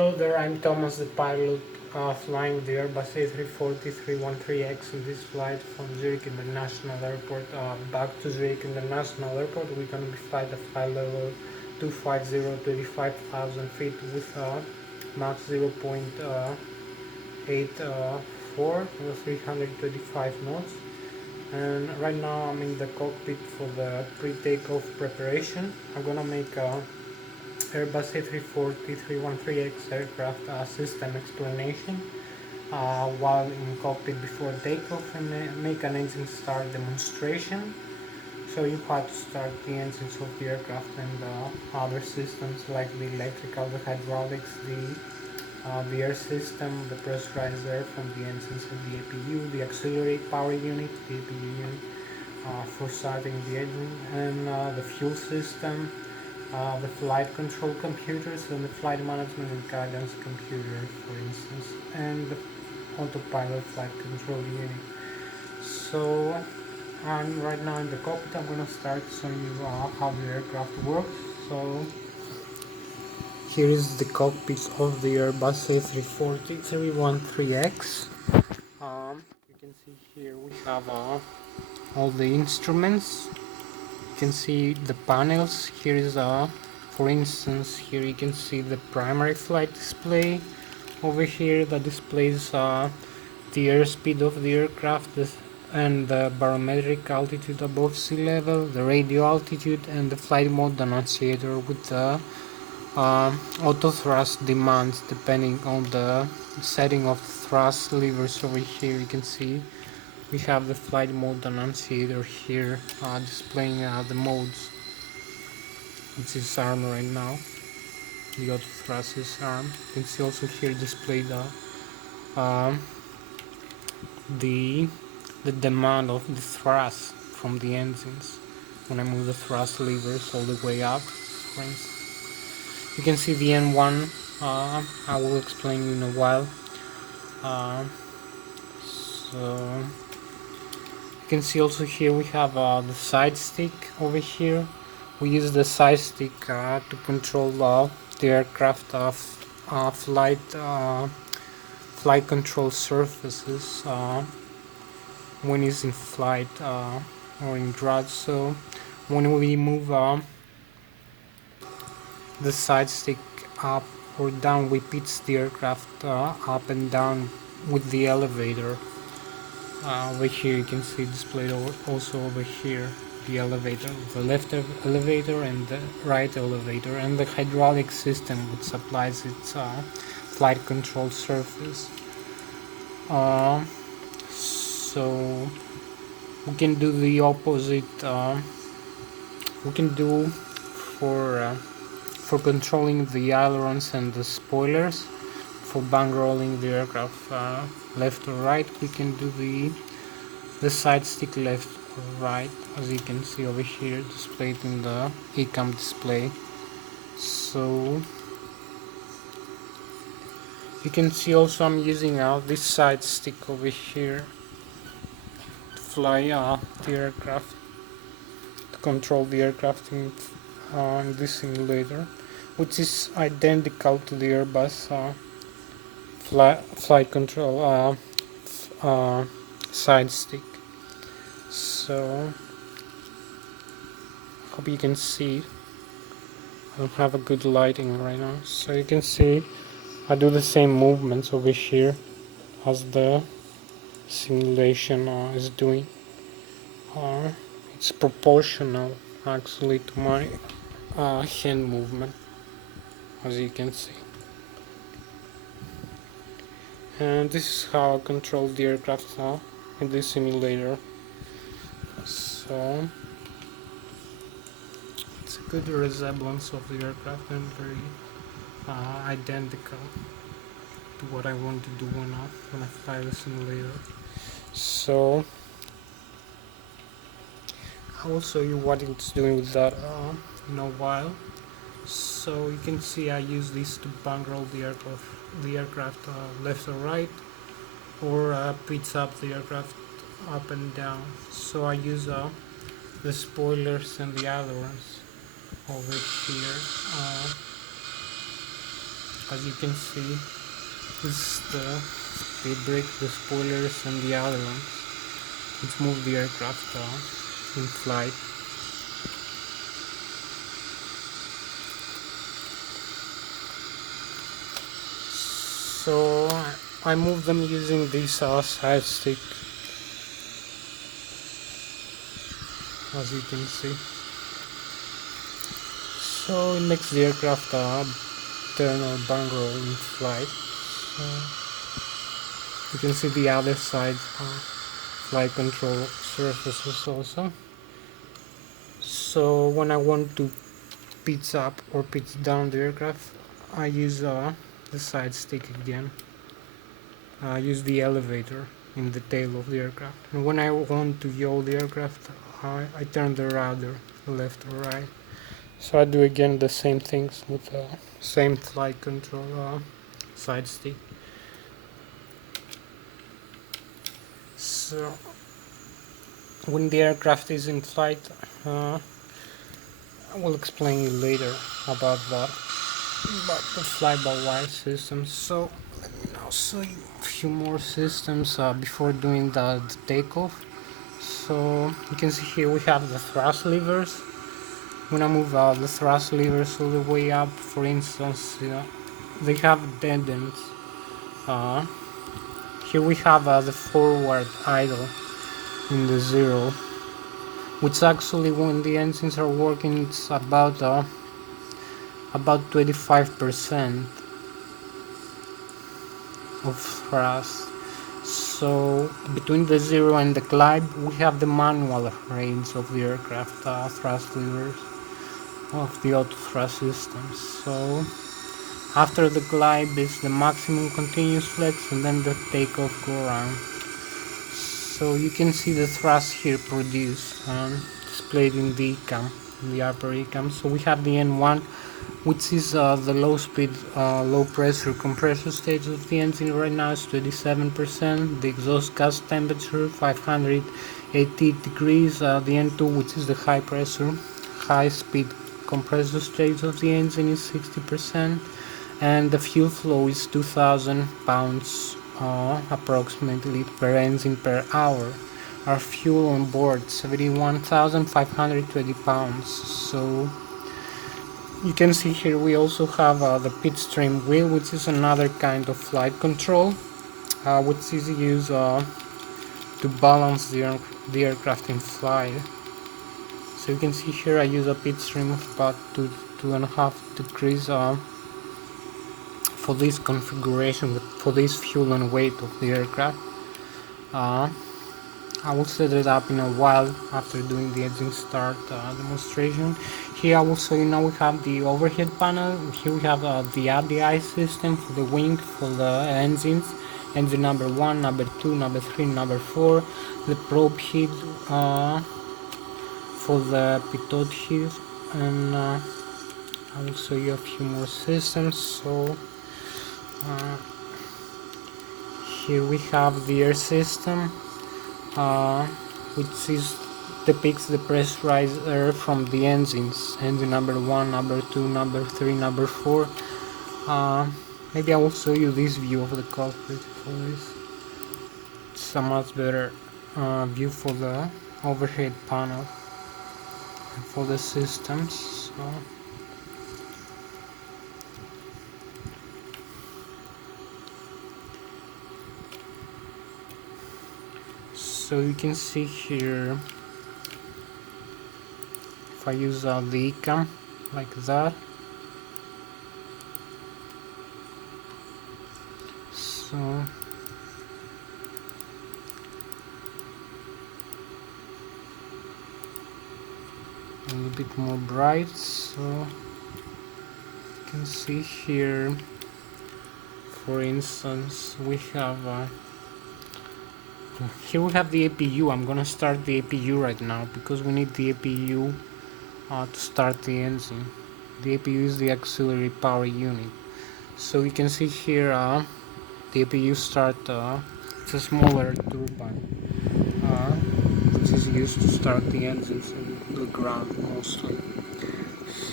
Hello there, I'm Thomas, the pilot flying the Airbus A340 313X in this flight from Zurich International Airport back to Zurich International Airport. We're going to be flight at flight level 250 35,000 feet with Mach 0.84 or 325 knots. And right now I'm in the cockpit for the pre-takeoff preparation. I'm gonna make a Airbus A340 313X aircraft system explanation while in cockpit before takeoff, and make an engine start demonstration. So you have to start the engines of the aircraft and other systems like the electrical, the hydraulics, the air system, the pressurized air from the engines of the APU, the auxiliary power unit, the APU unit for starting the engine, and the fuel system, the flight control computers, and the flight management and guidance computer, for instance, and the autopilot flight control unit. So I'm right now in the cockpit. I'm gonna start showing you how the aircraft works. So here is the cockpit of the Airbus A340 313X. You can see here we have all the instruments. You can see the panels. Here is for instance, here you can see the primary flight display. Over here that displays the airspeed of the aircraft and the barometric altitude above sea level, the radio altitude, and the flight mode annunciator with the auto thrust demands depending on the setting of the thrust levers. Over here you can see we have the flight mode annunciator here displaying the modes. It's his arm right now, the auto thrust is arm. You can see also here displayed the demand of the thrust from the engines when I move the thrust levers all the way up, for instance. You can see the N1, I will explain you in a while. So you can see also here we have the side stick over here. We use the side stick to control the aircraft flight control surfaces when it's in flight or in draft. So when we move the side stick up or down, we pitch the aircraft up and down with the elevator. Over here you can see displayed also over here the elevator, the left elevator and the right elevator, and the hydraulic system which supplies its flight control surface. So we can do the opposite. We can do for controlling the ailerons and the spoilers, for bankrolling the aircraft left or right. We can do the side stick left or right, as you can see over here displayed in the ECAM display. So you can see also I'm using this side stick over here to fly the aircraft, to control the aircraft in this simulator, which is identical to the Airbus flight control side stick. So hope you can see. I don't have a good lighting right now, so you can see I do the same movements over here as the simulation is doing. It's proportional actually to my hand movement, as you can see. And this is how I control the aircraft now in this simulator. So it's a good resemblance of the aircraft and very identical to what I want to do when I fly the simulator. So I will show you what it's doing with that in a while. So you can see I use this to bankroll the aircraft left or right, or pitch up the aircraft up and down. So I use the spoilers and the ailerons over here As you can see, this is the speed brake, the spoilers, and the ailerons. Let's move the aircraft in flight. So I move them using this side stick, as you can see. So it makes the aircraft turn or bang roll in flight. So you can see the other side flight control surfaces also. So when I want to pitch up or pitch down the aircraft, I use the side stick again. I use the elevator in the tail of the aircraft. And when I want to yaw the aircraft, I turn the rudder left or right. So I do again the same things with the same flight control side stick. So when the aircraft is in flight, I will explain you later about that, about the fly-by-wire system. So let me now show you a few more systems before doing the takeoff. So you can see here we have the thrust levers. When I move the thrust levers all the way up, for instance, they have dead ends. Here we have the forward idle in the zero, which actually when the engines are working it's about 25% of thrust. So between the zero and the climb we have the manual range of the aircraft thrust levers of the auto thrust system. So after the glide is the maximum continuous flex and then the takeoff go around. So you can see the thrust here produced and displayed in the ECAM, in the upper ECAM. So we have the N1, which is the low speed, low pressure compressor stage of the engine. Right now is 27%. The exhaust gas temperature 580 degrees. The N2, which is the high pressure, high speed compressor stage of the engine, is 60%. And the fuel flow is 2,000 pounds approximately per engine per hour. Our fuel on board 71,520 pounds. So you can see here we also have the pitch stream wheel, which is another kind of flight control, which is used to balance the aircraft in flight. So you can see here I use a pitch stream of about 2.5 degrees for this configuration, for this fuel and weight of the aircraft. I will set it up in a while after doing the engine start demonstration. Here I will show you now we have the overhead panel. Here we have the ADI system for the wing, for the engines. Engine number 1, number 2, number 3, number 4. The probe head for the pitot head. And I will show you a few more systems. So here we have the air system, which depicts the pressurized air from the engines. Engine number 1, number 2, number 3, number 4. Maybe I will show you this view of the cockpit for this. It's a much better view for the overhead panel and for the systems. So you can see here, if I use the ECAM like that, so a little bit more bright, so you can see here, for instance, we have here we have the APU. I'm gonna start the APU right now because we need the APU to start the engine. The APU is the auxiliary power unit. So you can see here the APU start, it's a smaller turbine which is used to start the engines in the ground mostly.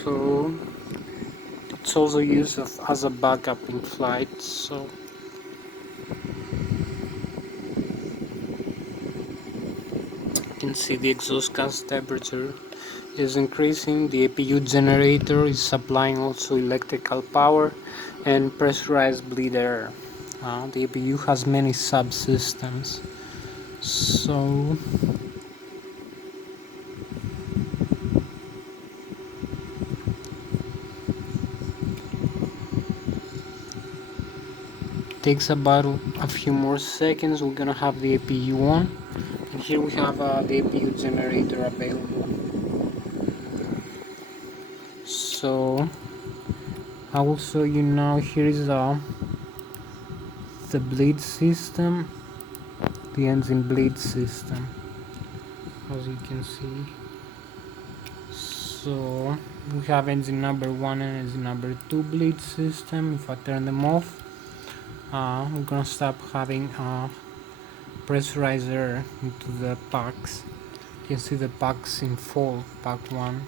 So to it's also used as a backup in flight. So you can see the exhaust gas temperature is increasing. The APU generator is supplying also electrical power and pressurized bleed air. The APU has many subsystems, so takes about a few more seconds. We're gonna have the APU on, and here we have the APU generator available. So I will show you now. Here is the bleed system, the engine bleed system, as you can see. So we have engine number 1 and engine number 2 bleed system. If I turn them off, we're gonna stop having pressurized air into the packs. You can see the packs in full. Pack 1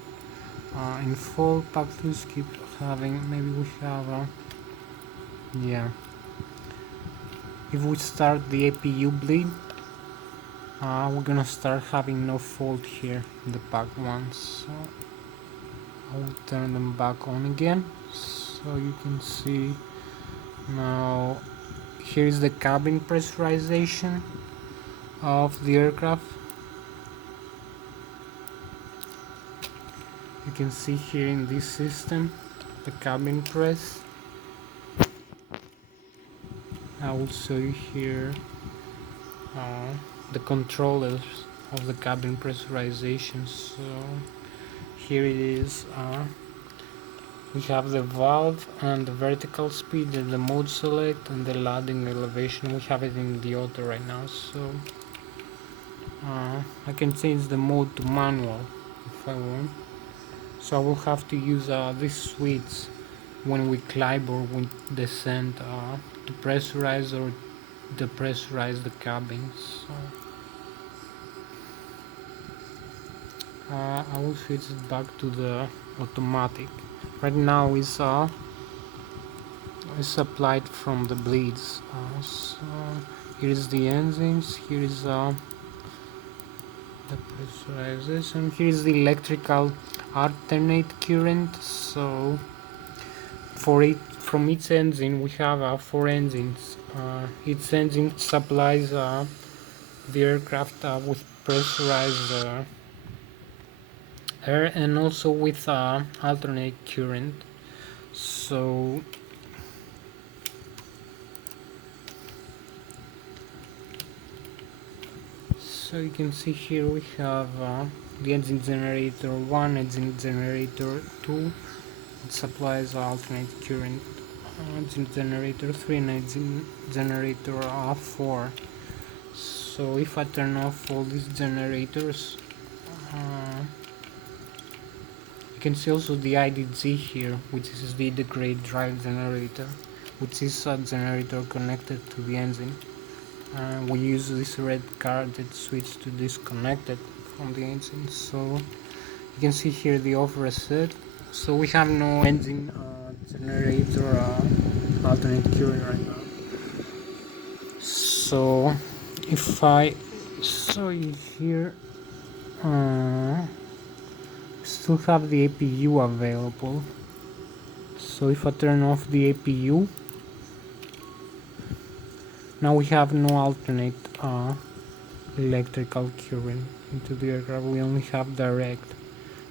in full, pack 2 keep having, maybe we have yeah. If we start the APU bleed, we're gonna start having no fault here in the pack 1. So I will turn them back on again, so you can see now. Here is the cabin pressurization of the aircraft. You can see here in this system the cabin press. I will show you here the controllers of the cabin pressurization. So here it is. We have the valve and the vertical speed and the mode select and the landing elevation. We have it in the auto right now, so I can change the mode to manual if I want. So I will have to use this switch when we climb or we descend to pressurize or depressurize the cabin. So I will switch it back to the automatic. Right now is applied from the bleeds. So here is the engines. Here is the pressurization. Here is the electrical alternate current. So from each engine we have 4 engines. Each engine supplies the aircraft with pressurized air and also with alternate current. So you can see here we have the engine generator 1, engine generator 2. It supplies alternate current. Engine generator 3 and engine generator 4. So if I turn off all these generators, you can see also the IDG here, which is the integrated drive generator, which is a generator connected to the engine. We use this red carded switch to disconnect it from the engine. So you can see here the off reset. So we have no engine generator alternate current right now. So if I show you here, still have the APU available. So if I turn off the APU, now we have no alternate electrical current into the aircraft. We only have direct,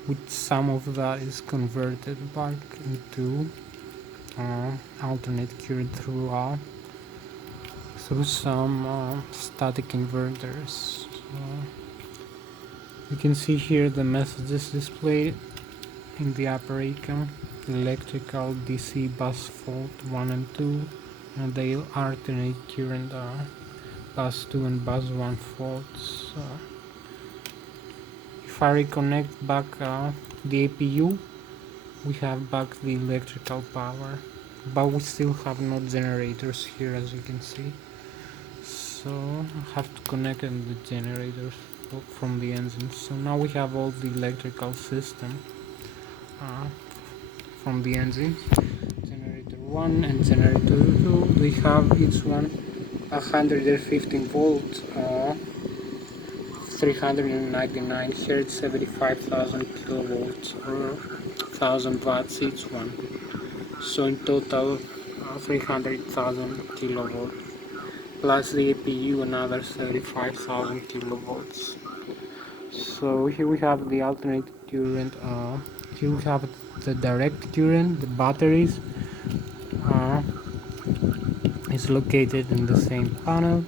which some of that is converted back into alternate current through some static inverters. So you can see here the messages displayed in the upper icon: electrical DC bus fault 1 and 2, and they alternate current bus 2 and bus 1 faults. If I reconnect back the APU, we have back the electrical power, but we still have no generators here, as you can see. So I have to connect the generators from the engine. So now we have all the electrical system from the engine. 1 and generator 2. They have each one 115 volts, 399 Hz, 75,000 kilovolts or 1000 watts each one. So in total 300,000 kilovolts plus the APU another 35,000 kilovolts. So here we have the alternating current, here we have the direct current, the batteries is located in the same panel.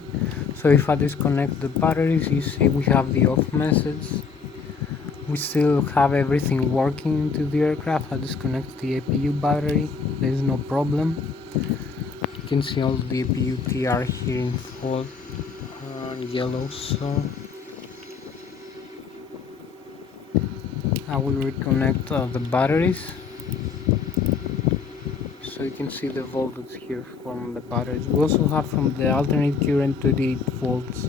So if I disconnect the batteries, you see we have the off message. We still have everything working to the aircraft. I disconnect the APU battery, there is no problem. You can see all the APU TR here in full yellow, so I will reconnect the batteries. So you can see the voltage here from the batteries. We also have from the alternate current 28 volts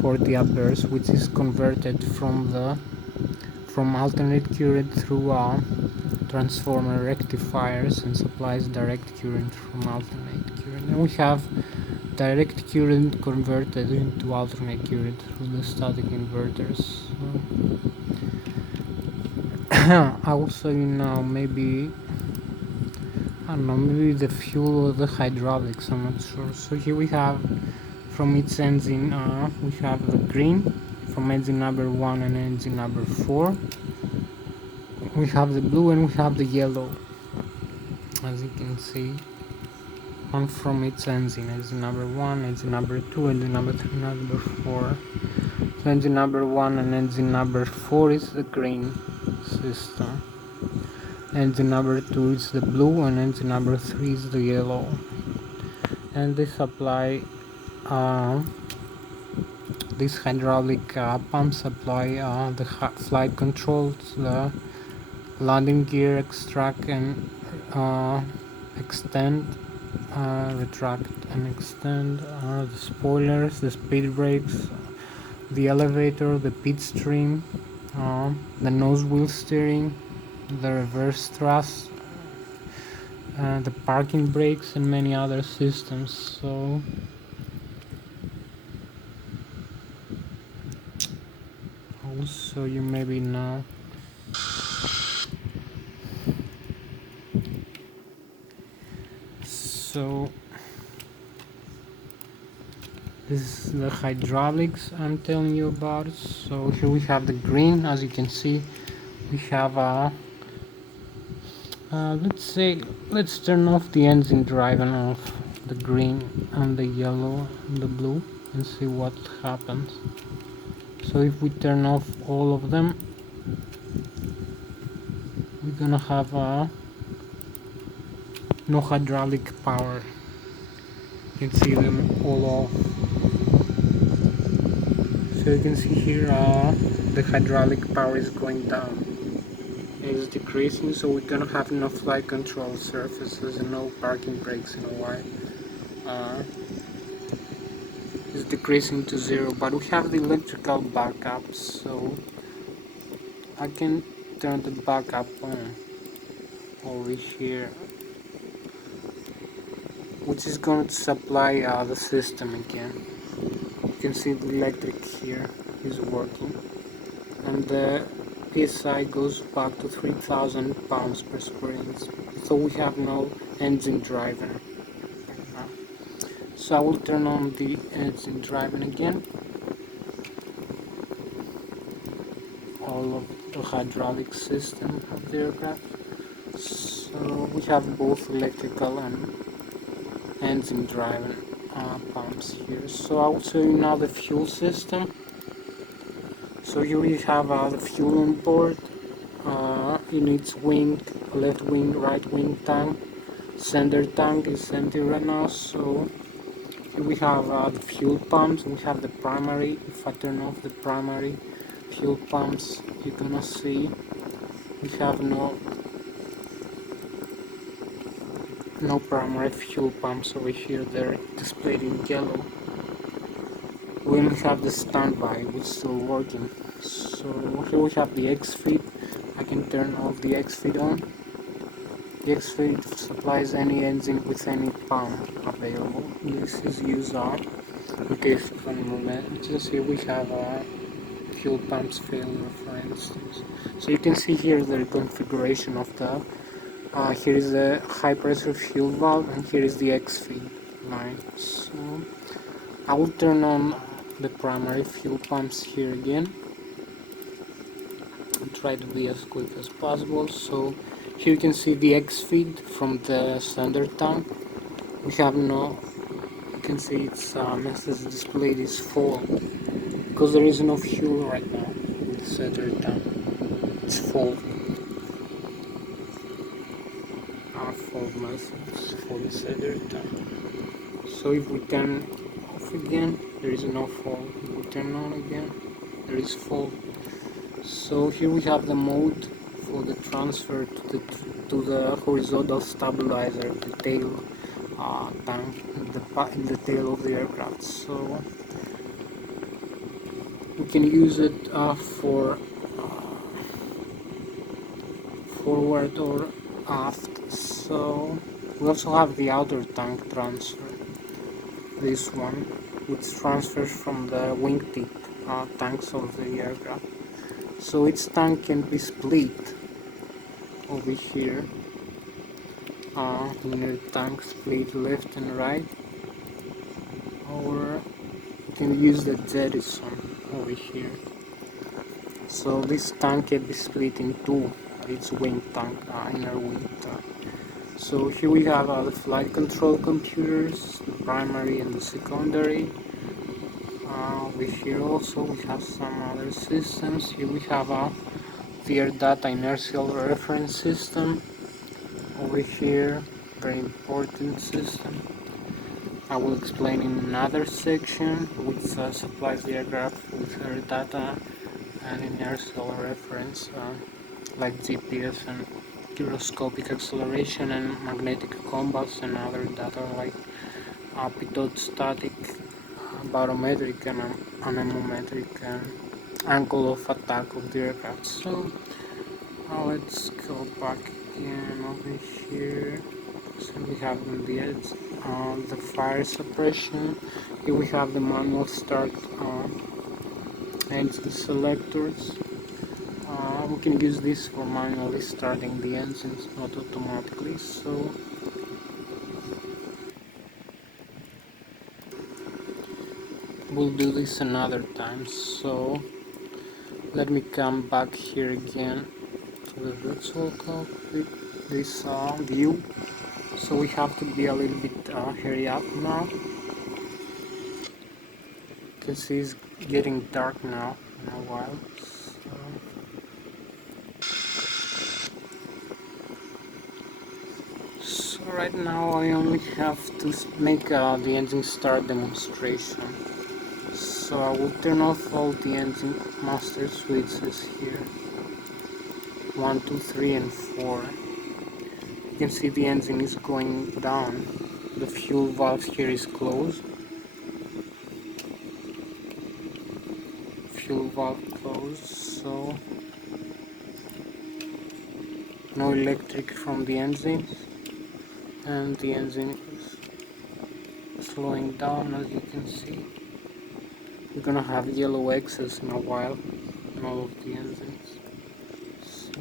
40 amperes, which is converted from alternate current through transformer rectifiers and supplies direct current from alternate current. And we have direct current converted into alternate current through the static inverters. So I will show you now maybe, I don't know, maybe the fuel or the hydraulics, I'm not sure. So here we have from each engine, we have the green from engine number 1 and engine number 4. We have the blue and we have the yellow, as you can see, one from each engine, engine number 1, engine number 2, engine number 3, number 4. So engine number 1 and engine number 4 is the green system. Engine number 2 is the blue and engine number 3 is the yellow. And they supply this hydraulic pump supply the flight controls, the landing gear, extract and extend, retract and extend, the spoilers, the speed brakes, the elevator, the pit stream, the nose wheel steering, the reverse thrust, the parking brakes and many other systems. So I will show you maybe now. So this is the hydraulics I'm telling you about. So here we have the green, as you can see. We have let's turn off the engine drive and off the green and the yellow and the blue and see what happens. So if we turn off all of them, we're gonna have no hydraulic power. You can see them all off. So you can see here the hydraulic power is going down. It is decreasing, so we're gonna have no flight control surfaces and no parking brakes in a while. It's decreasing to 0, but we have the electrical backup, so I can turn the backup on over here, which is going to supply the system again. You can see the electric here is working, and the PSI goes back to 3,000 pounds per square inch, so we have no engine driving. So I will turn on the engine driving again. All of the hydraulic system of the aircraft. So we have both electrical and engine driving pumps here. So I will show you now the fuel system. So here we have the fuel on board in its wing, left wing, right wing tank. Center tank is empty right now. So here we have the fuel pumps. We have the primary. If I turn off the primary fuel pumps, you're gonna see we have no primary fuel pumps over here. They're displayed in yellow. We only have the standby, which is still working. So here we have the X feed. I can turn off the X feed on. The X-feed supplies any engine with any pump available. This is used in case of an emergency. We have a fuel pumps failure, for instance. So you can see here the configuration of the here is the high pressure fuel valve, and here is the X-feed line. So I will turn on the primary fuel pumps here again and try to be as quick as possible. So here you can see the X-feed from the sender tank. We have no, you can see its message displayed is full because there is no fuel right now in the sender tank. It's full. Full message for the sender tank. So if we turn off again, there is no full. If we turn on again, there is full. So here we have the mode for the transfer to the horizontal stabilizer, the tail tank, in the tail of the aircraft. So we can use it for forward or aft. So we also have the outer tank transfer, this one, which transfers from the wingtip tanks of the aircraft. So its tank can be split over here. Inner tank split left and right, or you can use the jettison over here. So this tank can be split in two. It's wing tank, inner wing tank. So here we have the flight control computers, the primary and the secondary. Over here also we have some other systems. Here we have the air data inertial reference system. Over here, very important system. I will explain in another section, which supplies the aircraft with air data and inertial reference, like GPS and gyroscopic acceleration and magnetic compass and other data like pitot static, barometric and anemometric angle of attack of the aircraft. So let's go back again over here. So we have on the edge the fire suppression. Here we have the manual start engine selectors. We can use this for manually starting the engines, not automatically. So we'll do this another time. So let me come back here again to the virtual cockpit, this view. So we have to be a little bit hurry up now. You can see it's getting dark now in a while. So right now I only have to make the engine start demonstration. So I will turn off all the engine master switches here. 1, 2, 3 and 4. You can see the engine is going down. The fuel valve here is closed. Fuel valve closed, so no electric from the engine, and the engine is slowing down, as you can see. We're gonna have yellow X's in a while in all of the engines. So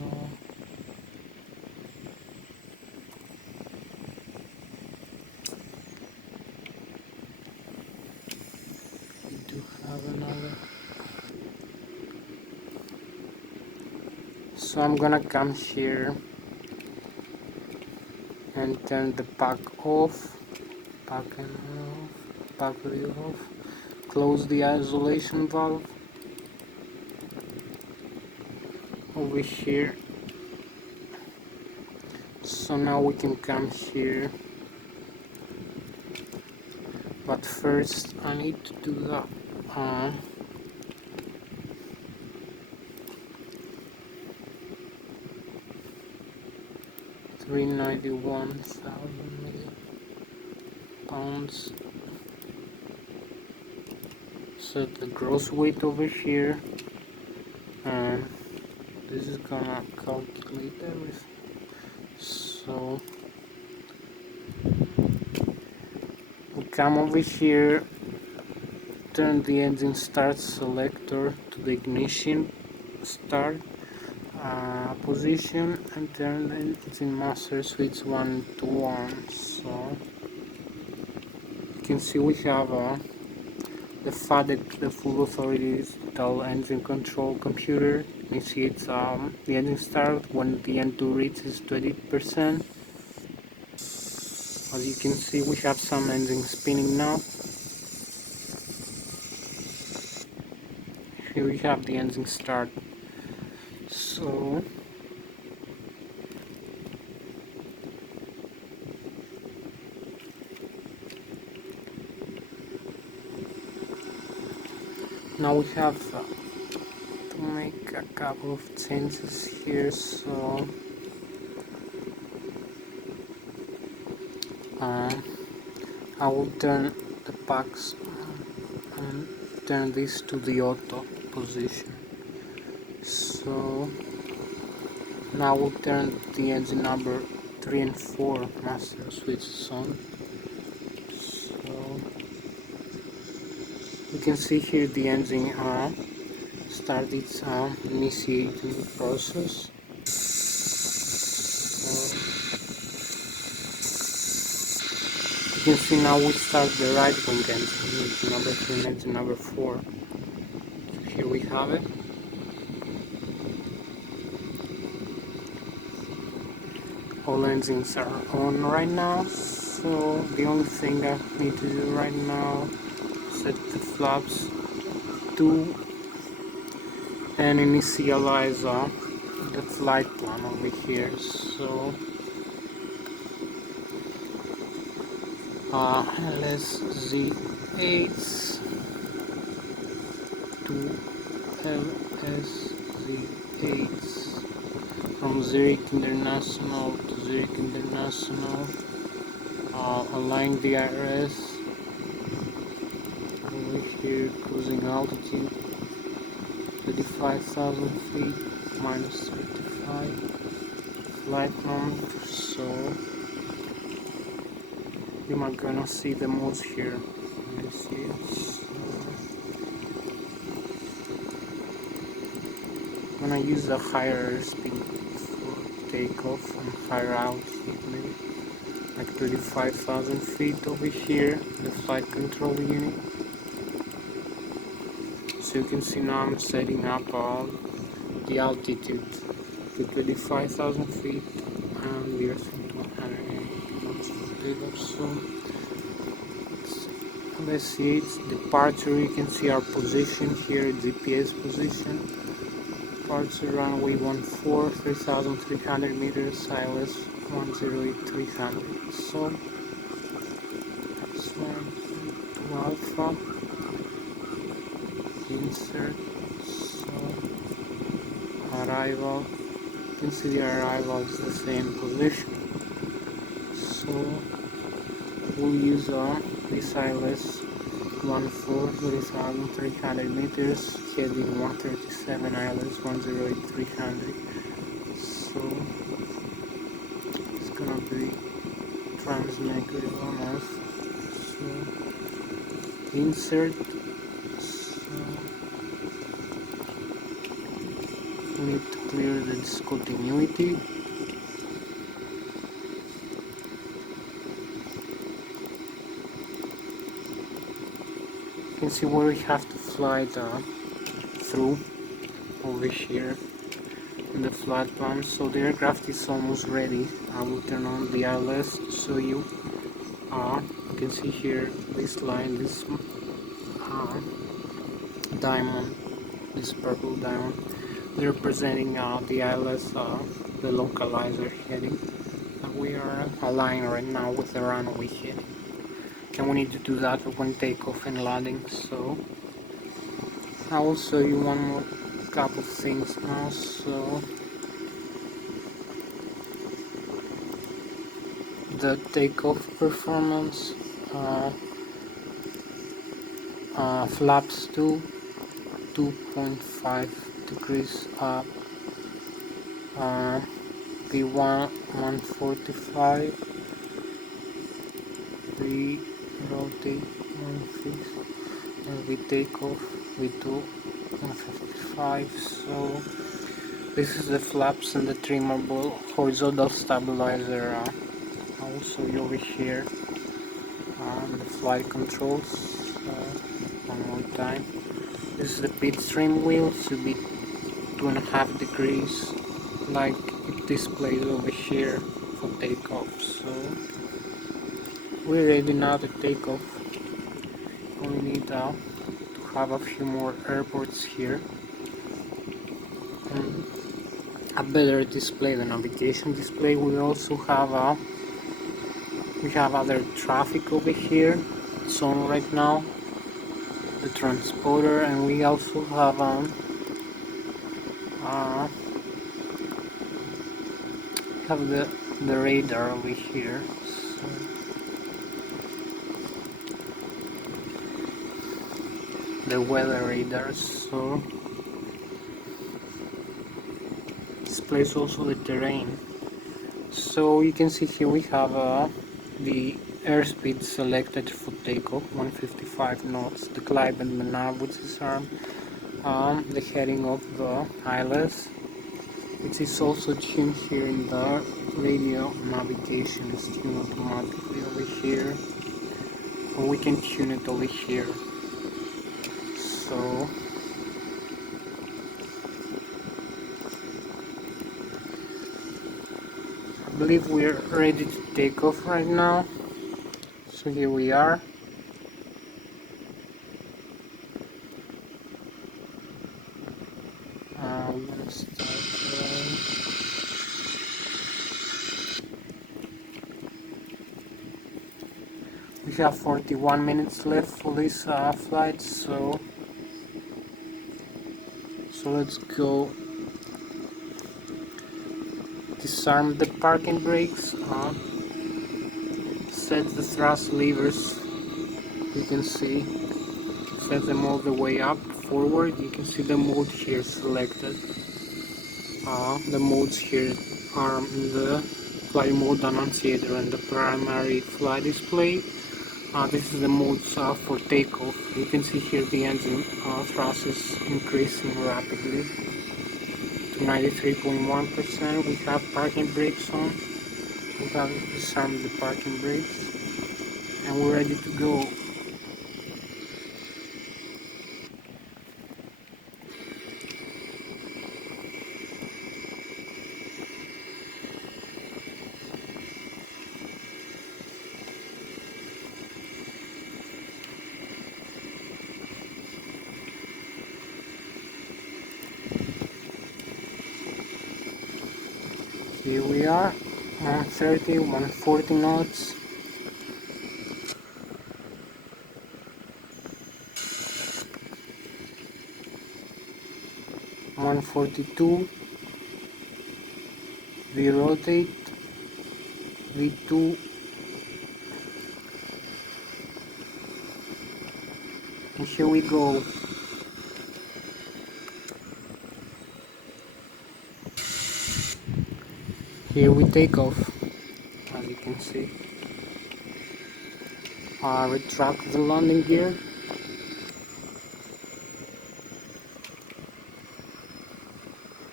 we do have another. So I'm gonna come here and turn the pack off, pack wheel off, close the isolation valve over here. So now we can come here, but first I need to do the 391,000 pounds. Set the gross weight over here, and this is gonna calculate everything. So So we come over here, turn the engine start selector to the ignition start position, and turn the engine master switch 1 to 1. So you can see we have the FADEC, the full authority digital engine control computer, initiates the engine start when the N2 reaches 20%. As you can see, we have some engine spinning now. Here we have the engine start. So now we have to make a couple of changes here. So I will turn the packs and turn this to the auto position. So now we'll turn the engine number 3 and 4 master switches on. So you can see here the engine start its initiating process. So you can see now we start the right wing engine number 3 and engine number 4. So here we have it. All engines are on right now, so the only thing I need to do right now is set the flaps to and initialize the flight plan over here. So Lszh to Lszh from Zurich International to Zurich International, align the IRS over here, cruising altitude 35,000 feet minus 35 flight number. So you are gonna see the modes here. Let's see. I'm gonna use a higher speed for takeoff and higher altitude, maybe like 35,000 feet over here, the flight control unit. So you can see now I'm setting up the altitude to 25,000 feet and the airspeed to 180 knots per takeoff. So let's see its departure. You can see our position here, GPS position. Departure runway 14, 3,300 meters, ILS 108,300. So that's 1 to Alpha. Insert. So arrival. You can see the arrival is the same position. So we'll use this ILS 3,300 meters, heading 137, ILS 108,300. So it's gonna be transnegative on Earth. So insert. So we need to clear the discontinuity. You can see where we have to fly through over here in the flat plan. So the aircraft is almost ready. I will turn on the ILS to show you. You can see here this line, this diamond, this purple diamond, they're representing the ILS, the localizer heading that we are aligning right now with the runway heading. And we need to do that when takeoff and landing. So I will show you one more couple of things now. So the takeoff performance, flaps to 2.5 degrees up, V1 145, we rotate 150, and we take off V2 155. So this is the flaps and the trimmable horizontal stabilizer. I will show you over here the flight controls one more time. This is the pit trim wheel, should be 2.5 degrees like it displays over here for takeoff. So we're ready now to take off. We need to have a few more airports here and a better display, the navigation display. We also have other traffic over here. It's on right now, the transporter, and we also have the radar over here. So the weather radars. So displays also the terrain. So you can see here we have the airspeed selected for takeoff, 155 knots, the climb and maneuver, which is the heading of the Lszh, which is also tuned here in the radio navigation. It's tuned automatically over here, or we can tune it over here. So I believe we're ready to take off right now. So here we are. We're gonna start. We have 41 minutes left for this flight, so let's go. Disarm the parking brakes, set the thrust levers. You can see, set them all the way up forward. You can see the mode here selected. The modes here are the flight mode annunciator and the primary flight display. This is the modes for takeoff. You can see here the engine thrust is increasing rapidly to 93.1%. We have parking brakes on. We have disarmed the parking brakes, and we're ready to go. Here we are, 130, 140 knots. (142), we rotate, V2, and here we go. Here we take off, as you can see. Retract the landing gear.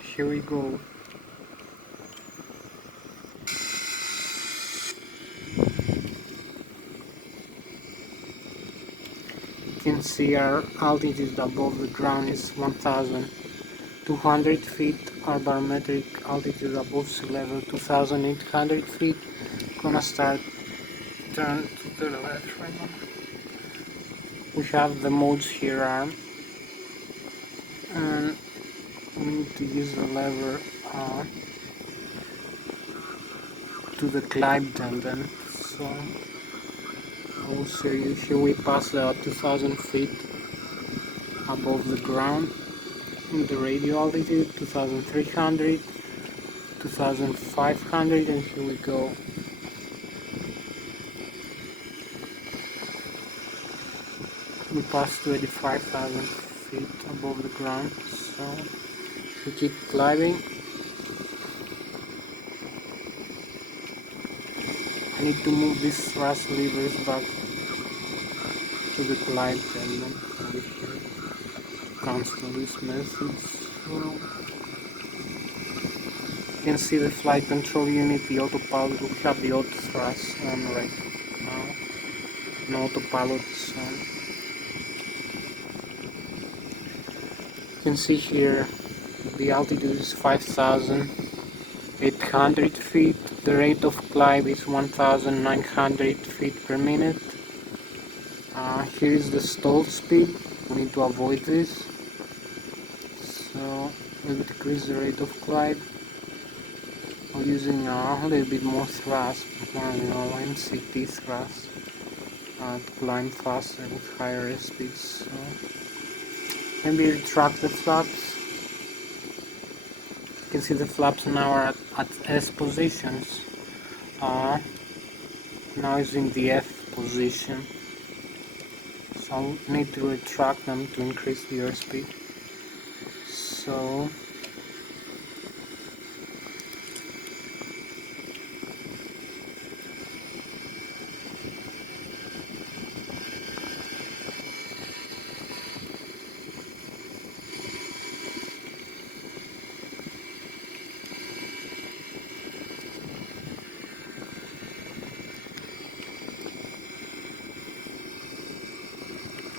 Here we go. You can see our altitude above the ground is 1,200 feet. Our barometric altitude above sea level 2,800 feet. Gonna start turn to the left right now. We have the modes here and we need to use the lever to the climb tendon. So I will show you. Here we pass 2,000 feet above the ground. The radio altitude 2,300, 2,500, and here we go. We passed 25,000 feet above the ground, so we keep climbing. I need to move these thrust levers back to the glide element over here to cancel this message. So you can see the flight control unit, the autopilot. We have the auto thrust on right now. And autopilot is on. You can see here the altitude is 5,800 feet. The rate of climb is 1,900 feet per minute. Here is the stall speed. We need to avoid this. So we'll decrease the rate of climb. We're using a little bit more thrust, more MCT thrust, to climb faster with higher speeds. So maybe retract the flaps. You can see the flaps now are at S positions. Now it's in the F position. So I'll need to retract them to increase the airspeed. So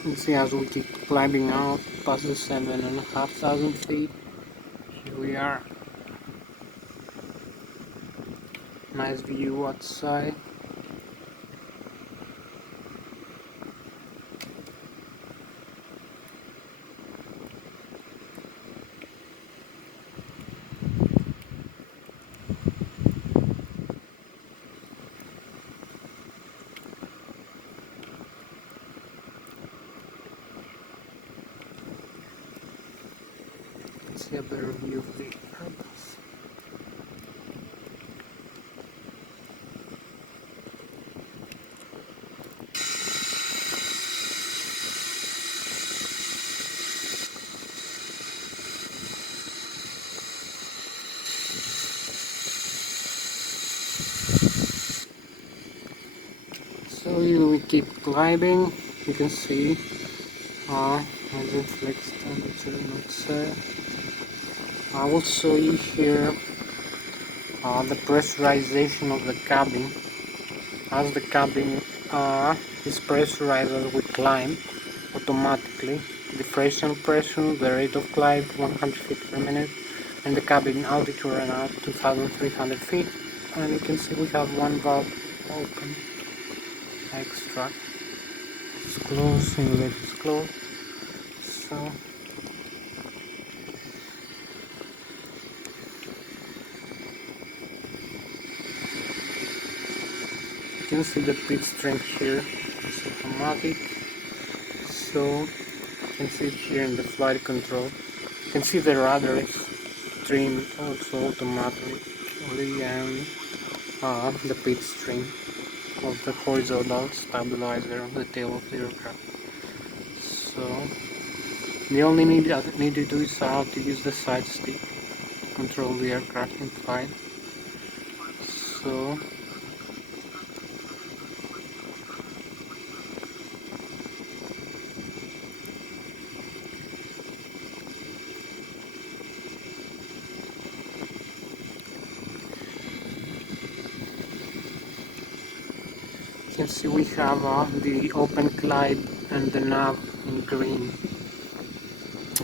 you can see as we keep climbing out past the 7,500 feet, here we are. Nice view outside. Let's see a better view of the Airbus. So we keep climbing. You can see as it flex temperature outside. I will show you here the pressurization of the cabin. As the cabin is pressurized as we climb automatically, the freshen pressure, the rate of climb 100 feet per minute, and the cabin altitude right now 2,300 feet. And you can see we have one valve open, extra. It's closed, inlet is closed. So you can see the pitch strength here. It's automatic. So you can see it here in the flight control. You can see the rudder is trimmed also automatically, and the pitch string of the horizontal stabilizer of the tail of the aircraft. So the only need to do is to use the side stick to control the aircraft in flight. So you can see we have the open glide and the nav in green,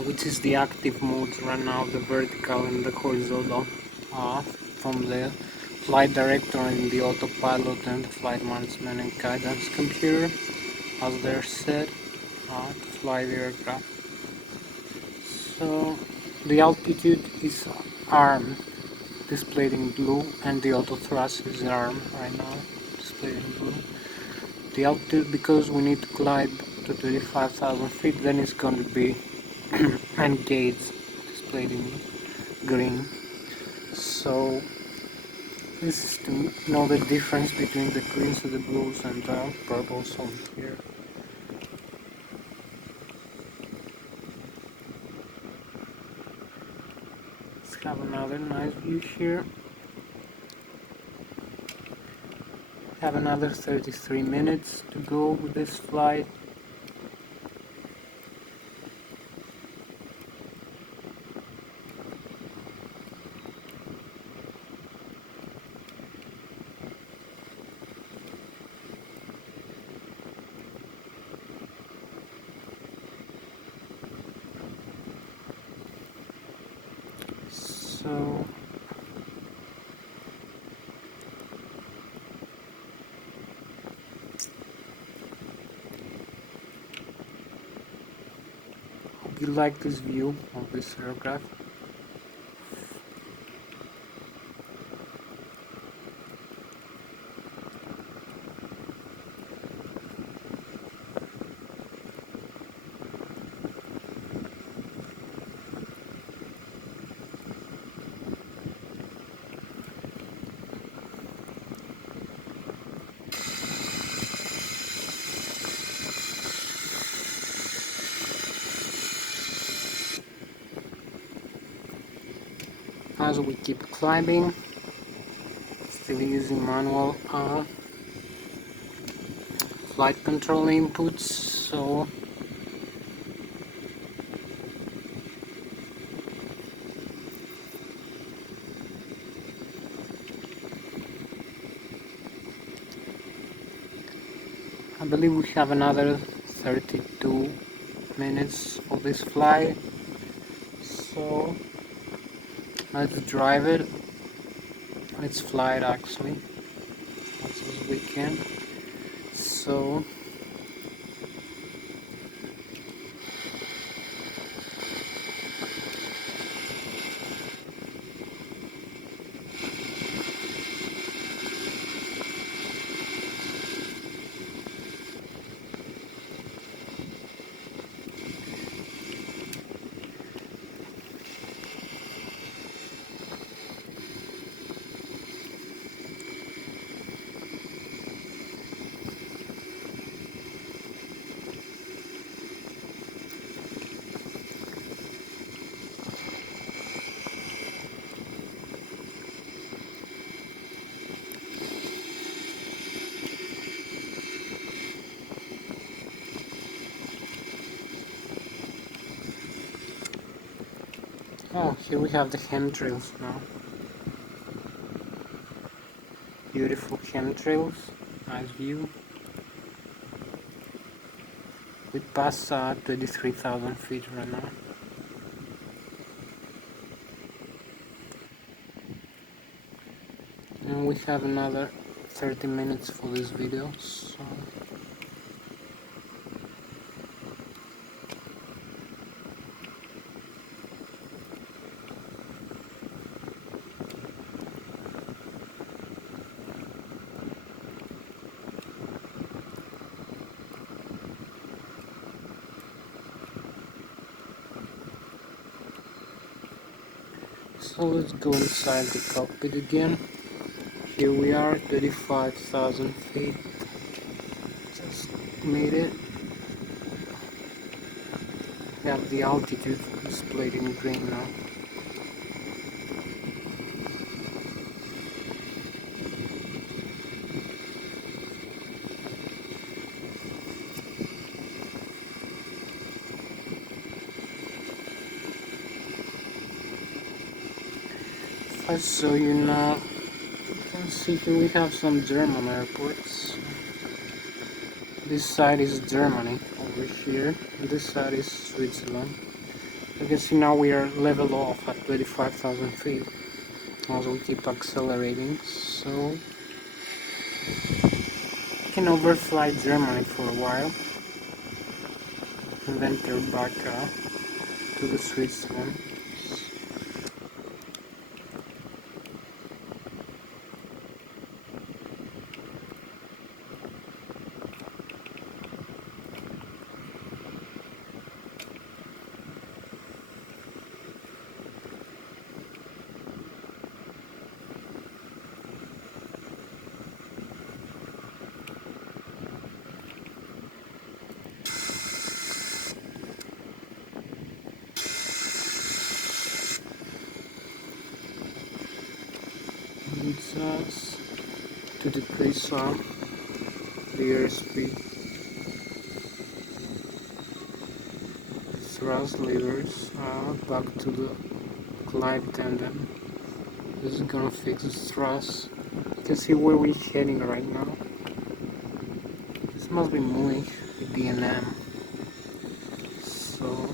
which is the active modes right now, the vertical and the horizontal, from the flight director and the autopilot and the flight management and guidance computer, as they're set to fly the aircraft. So the altitude is arm, displayed in blue, and the auto thrust is arm right now, displayed in blue. The altitude, because we need to climb to 35,000 feet, then it's going to be engaged, displayed in green. So this is to know the difference between the greens and the blues and the purples on here. Let's have another nice view here. Have another 33 minutes to go with this flight. So hope you like this view of this aircraft. As we keep climbing, still using manual flight control inputs, so I believe we have another 32 minutes of this flight, so let's drive it. Let's fly it actually as much as we can. So oh, here we have the chemtrails now. Beautiful chemtrails, nice view. We pass 23,000 feet right now. And we have another 30 minutes for this video, so let's go inside the cockpit again. Here we are, 35,000 feet. Just made it. We have the altitude displayed in green now. If I show you now, you can see here we have some German airports. This side is Germany over here, and this side is Switzerland. You can see now we are level off at 25,000 feet as we keep accelerating, so we can overfly Germany for a while and then turn back to the Switzerland. Leads us to the decrease the airspeed. Thrust levers back to the glide tandem. This is gonna fix the thrust. You can see where we're heading right now. This must be Munich, DNM. So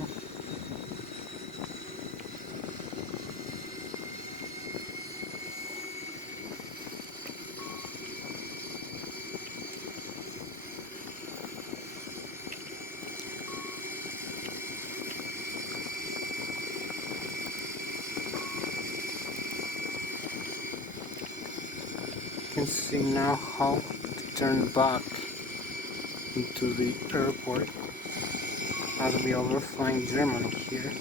you can see now how to turn back into the airport as we are flying Germany here.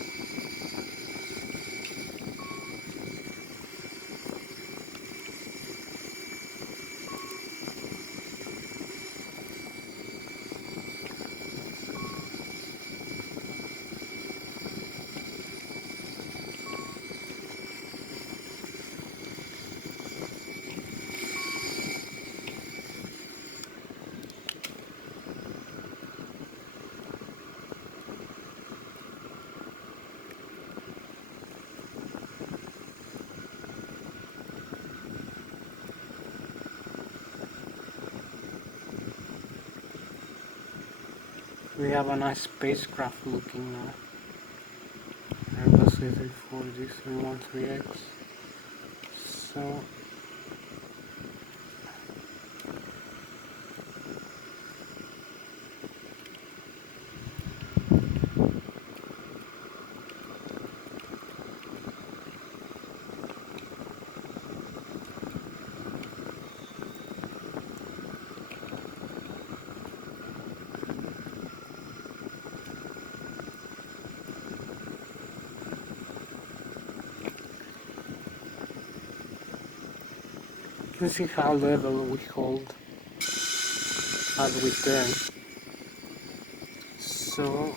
We have a nice spacecraft looking now. Airbus A340 313X. So you can see how level we hold as we turn. So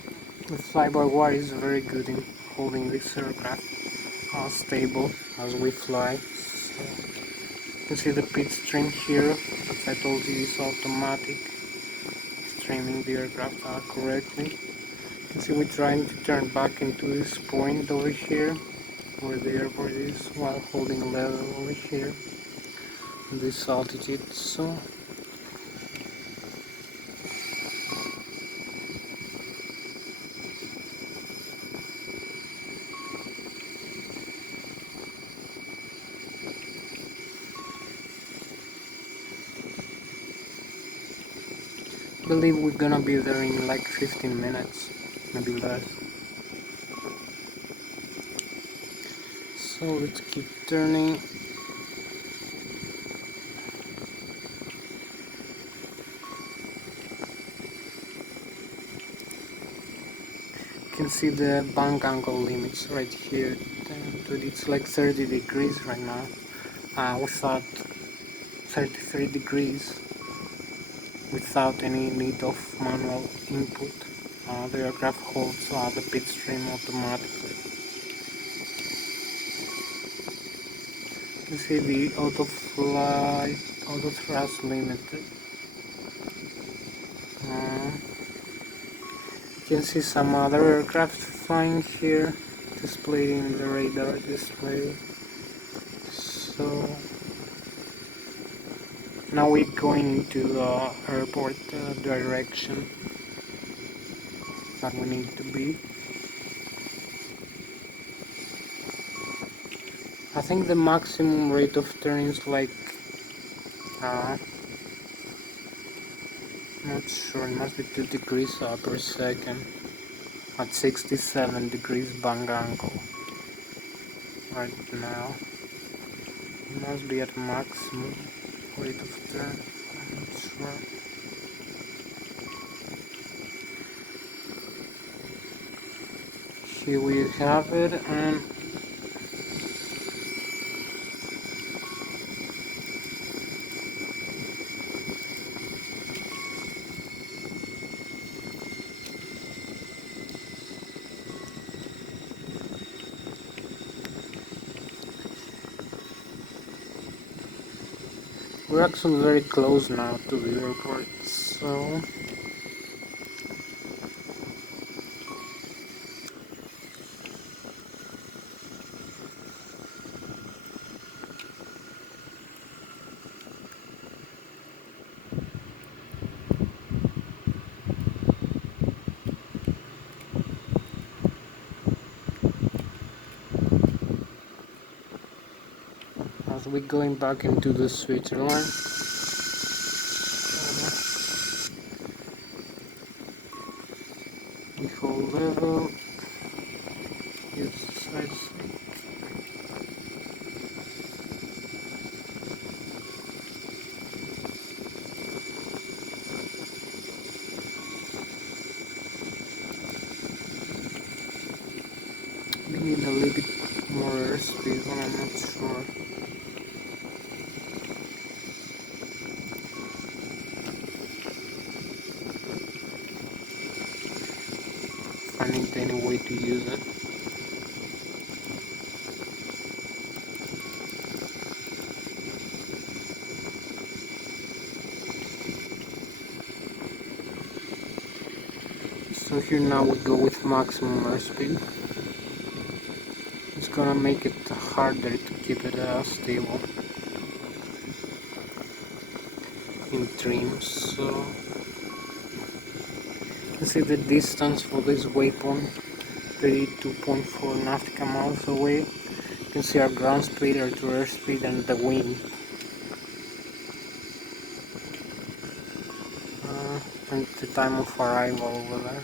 the fly-by-wire is very good in holding this aircraft stable as we fly. So you can see the pit stream here, as I told you, is automatic, streaming the aircraft correctly. You can see we're trying to turn back into this point over here where the airport is while holding level over here. This altitude. So I believe we're gonna be there in like 15 minutes, maybe less. So let's keep turning. You can see the bank angle limits right here. It's like 30 degrees right now. We thought 33 degrees without any need of manual input. The aircraft holds the pit stream automatically. You can see the auto thrust limited. You can see some other aircraft flying here, displayed in the radar display. So now we're going into the airport direction that we need to be. I think the maximum rate of turn is like not sure, it must be 2 degrees per second at 67 degrees bank angle right now. It must be at maximum rate of turn, I'm not sure. Here we have it, and We're actually very close now to the airport, so as we're going back into the Switzerland. The whole level is side speed. We need a little bit more airspeed, but I'm not sure. Finding any way to use it. So here now we go with maximum airspeed. It's gonna make it harder to keep it stable in trims. So you see the distance for this waypoint, 32.4 nautical miles away. You can see our ground speed, our to air speed, and the wind. And the time of arrival over there.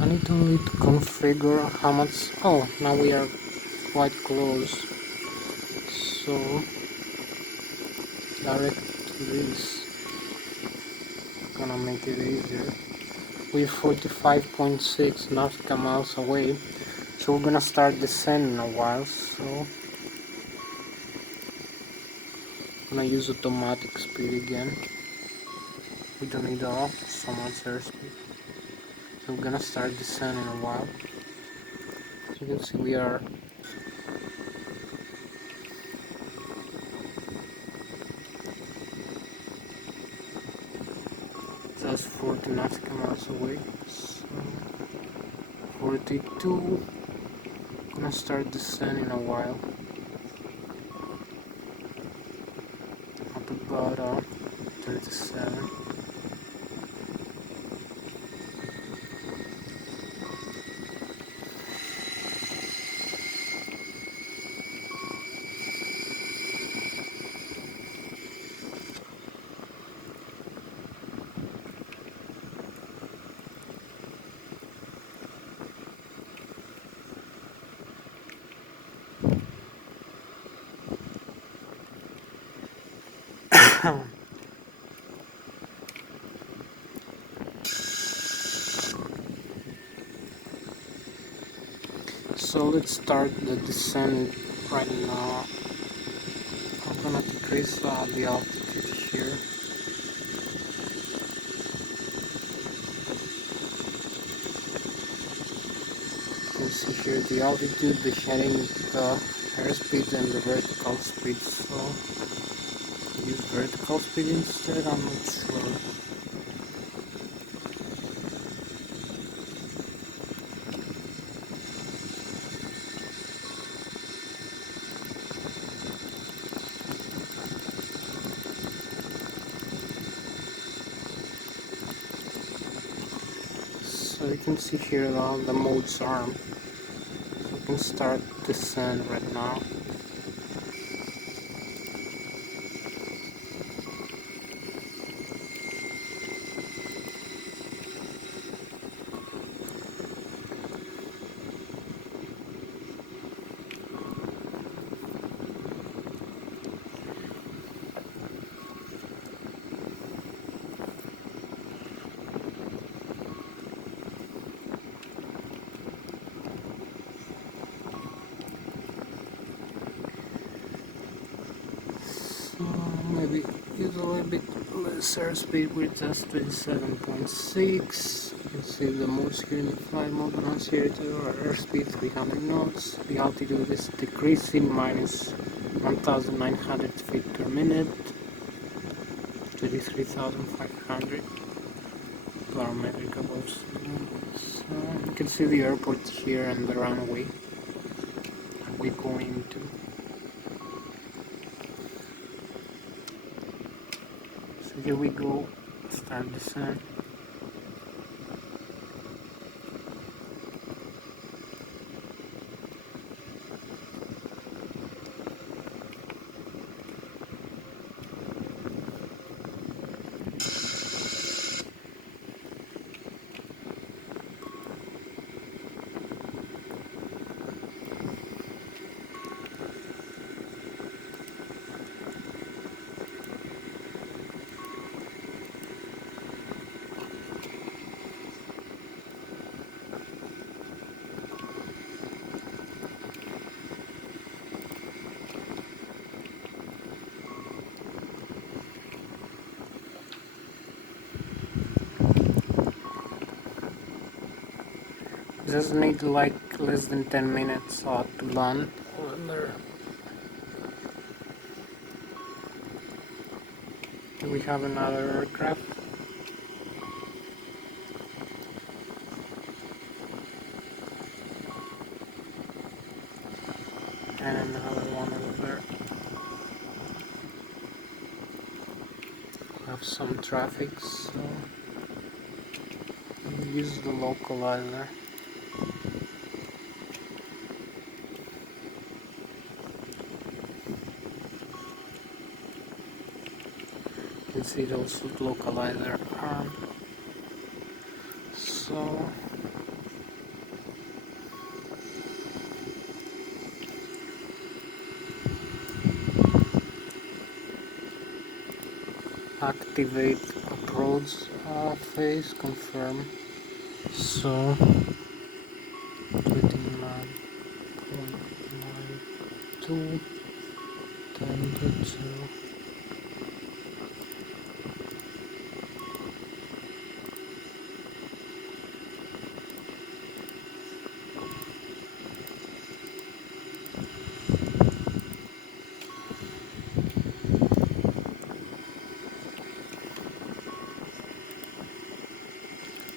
I need only to configure how much. Oh, now we are quite close. So direct to this, gonna make it easier. We're 45.6 nautical miles away, so we're gonna start descending in a while. So I'm gonna use automatic speed again. We don't need so much airspeed. So we're gonna start descending in a while. As you can see, we are just 40 nautical miles away. So 42. Gonna start descending in a while. Up about 37. So let's start the descent right now. I'm gonna decrease the altitude here. You can see here the altitude, the heading, the airspeed, and the vertical speed. So use vertical speed instead. I'm not sure. So you can see here the modes arm. So we can start descent right now. maybe use a little bit less airspeed. We're just 27.6. You can see the modes here in the flight mode annunciator. Our airspeed 300 knots. The altitude is decreasing, minus 1,900 feet per minute. 23,500 barometric above sea level. So you can see the airport here and the runway we're going to. So here we go, start descent. Just need like less than 10 minutes to land. Here we have another aircraft. And another one over there. We have some traffic, so we'll use the localizer. You can see those localizer arm. So activate approach phase, confirm. So 29.92, 10 to 2.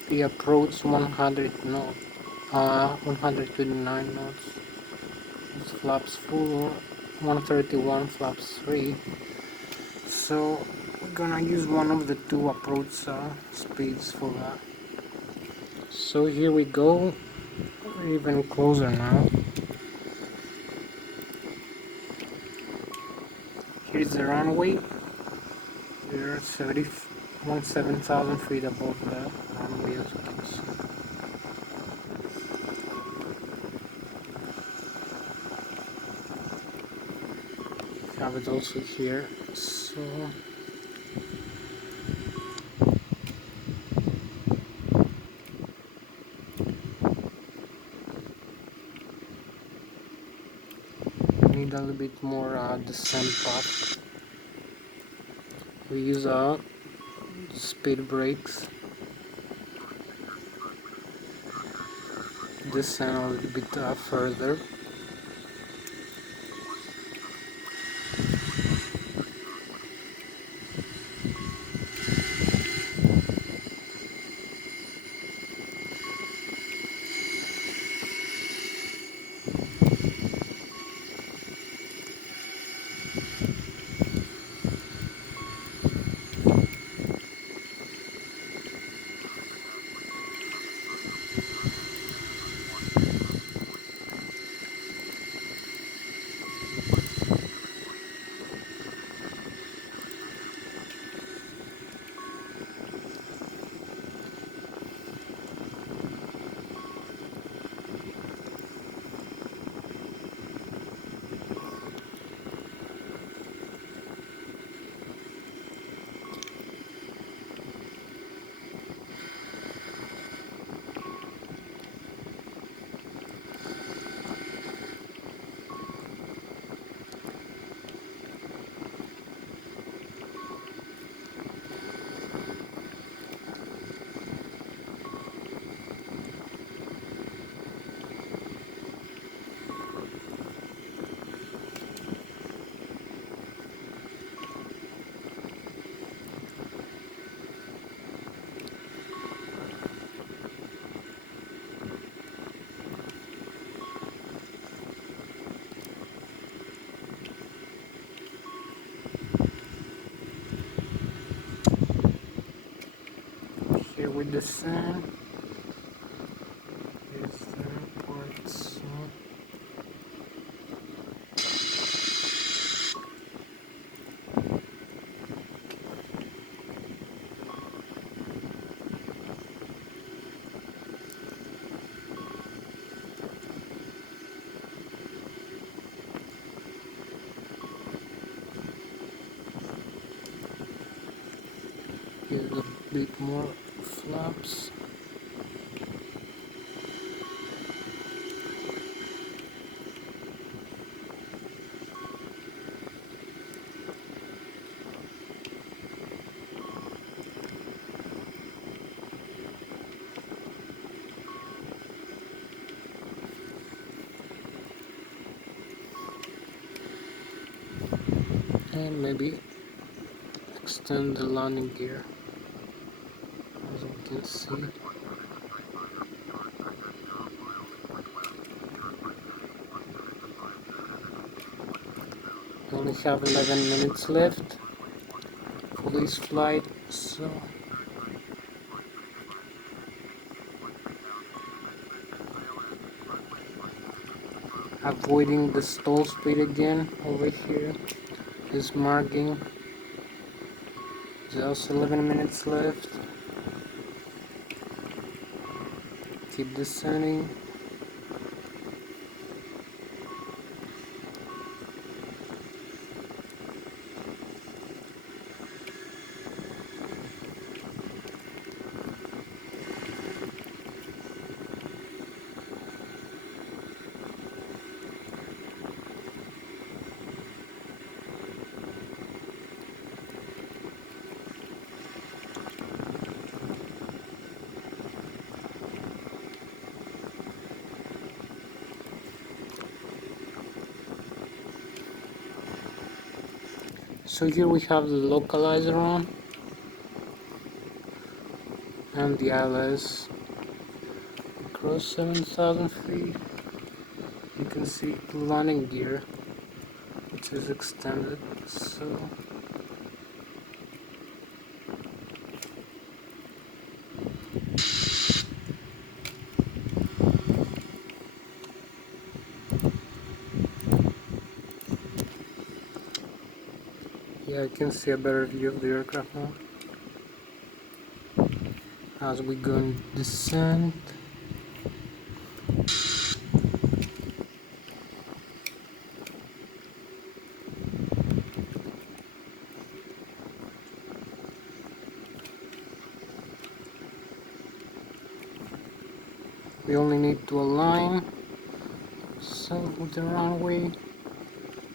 The approach 100 knots, 129 knots. It's flaps full, 131 flaps 3. So we're gonna use one of the two approach speeds for that. So here we go. We're even closer now. Here's the runway. We're 7,000 feet above the runway, as you can see. We have it also here. So need a little bit more descent path. We use speed brakes. Descend a little bit further. descent. Here's the parts. Here's a bit more flaps. And maybe extend the landing gear, as you can see. We only have 11 minutes left for this flight, so avoiding the stall speed again over here is marking. Just 11 minutes left. Keep descending. So here we have the localizer on and the Lszh across 7,000 feet. You can see the landing gear, which is extended. So yeah, I can see a better view of the aircraft now. As we go in descent. We only need to align. So with the runway,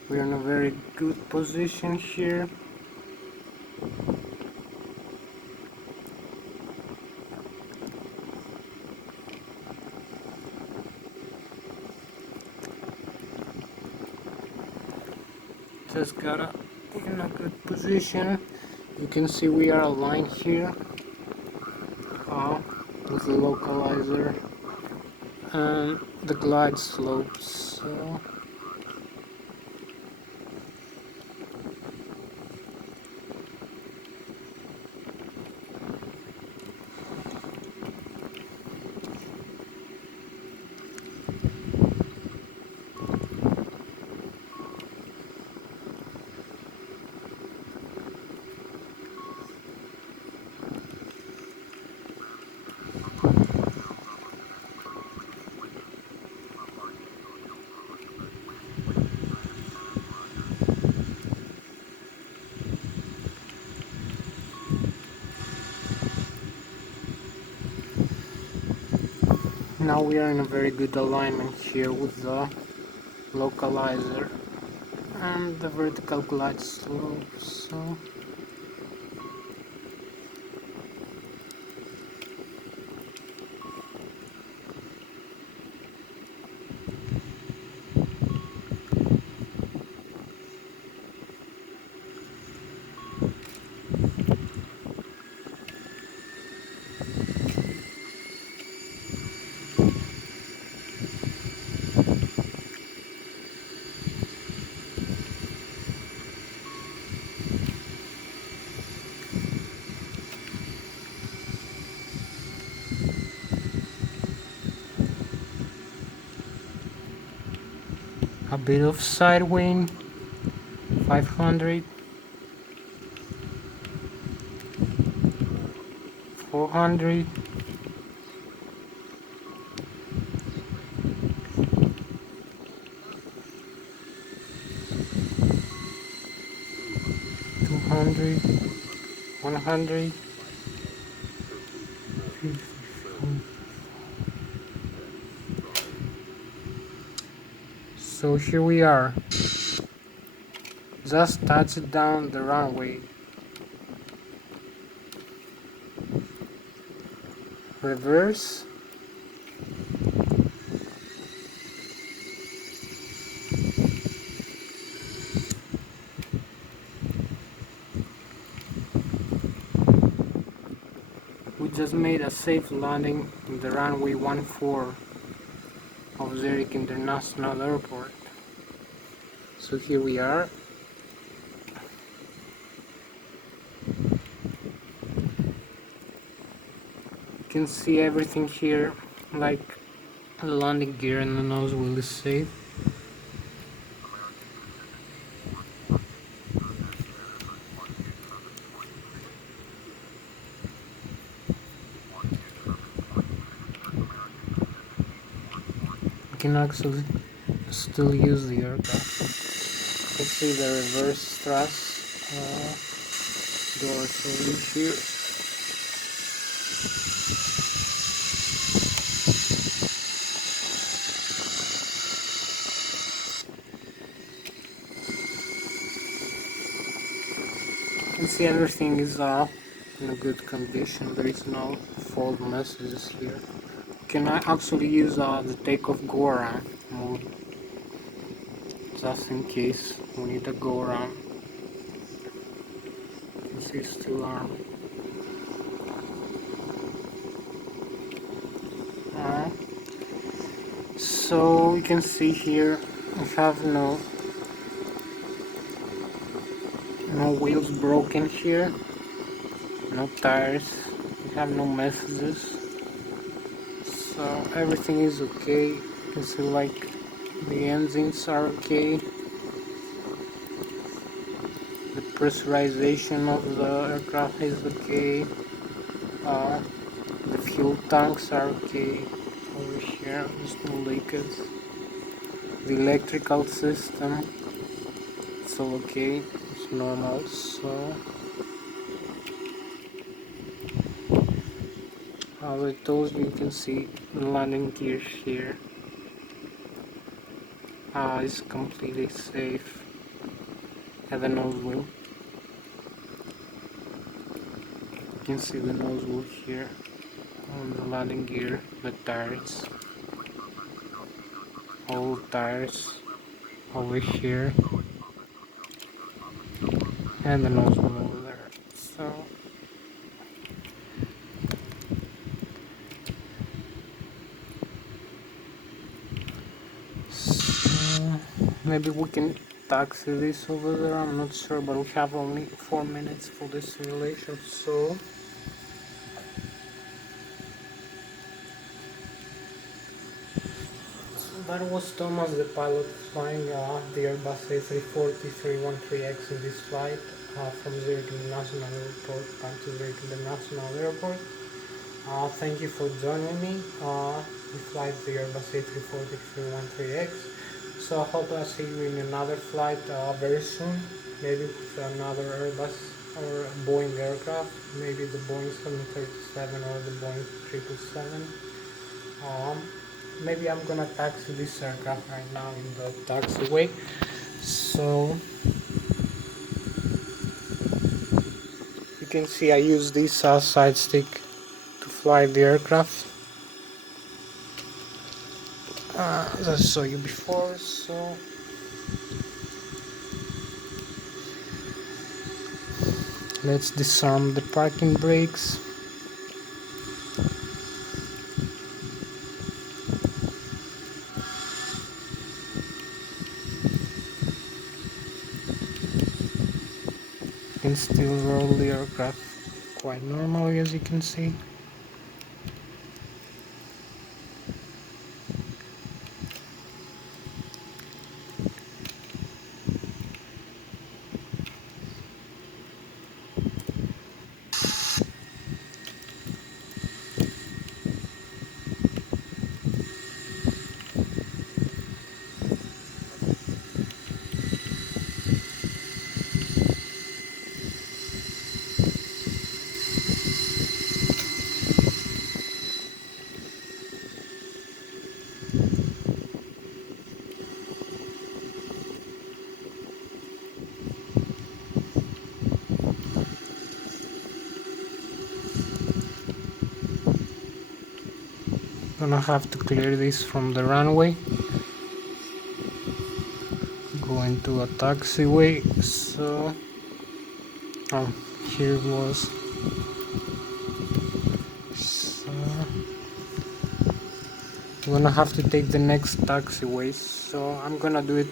we're in a very good position here. Just got in a good position. You can see we are aligned here with the localizer and the glide slopes. So now we are in a very good alignment here with the localizer and the vertical glide slope. So a bit of side wind, 500, 400, 200, 100, 50. So here we are, just touched down the runway. Reverse. We just made a safe landing in the runway 14 of Zurich International Airport. So here we are. You can see everything here, like the landing gear and the nose wheel is safe. You can actually still use the aircraft. You can see the reverse thrust doors over here. You can see everything is in a good condition. There is no fault messages here. You can actually use the takeoff go around mode, just in case we need to go around. You can see it's still armed. So you can see here we have no wheels broken here, no tires, we have no messages, so everything is okay. You can see like the engines are okay, the pressurization of the aircraft is okay, the fuel tanks are okay. Over here there's no leakage, the electrical system, it's all okay, it's normal. So as I told you, you can see the landing gear here. It's completely safe. Have a nose wheel. You can see the nose wheel here on the landing gear, the tires, all tires over here, and the nose wheel over there. So maybe we can taxi this over there, I'm not sure, but we have only 4 minutes for this simulation, so that was Thomas, the pilot, flying the Airbus A340-313X in this flight from Zurich International Airport back to Zurich International Airport. Thank you for joining me. We fly the Airbus A340-313X. So I hope I see you in another flight very soon, maybe with another Airbus or Boeing aircraft, maybe the Boeing 737 or the Boeing 777. Maybe I'm gonna taxi this aircraft right now in the taxiway. So you can see I use this side stick to fly the aircraft. As I saw you before, so let's disarm the parking brakes. You can still roll the aircraft quite normally, as you can see. Gonna have to clear this from the runway. Go into a taxiway. So here it was. So I'm gonna have to take the next taxiway. So I'm gonna do it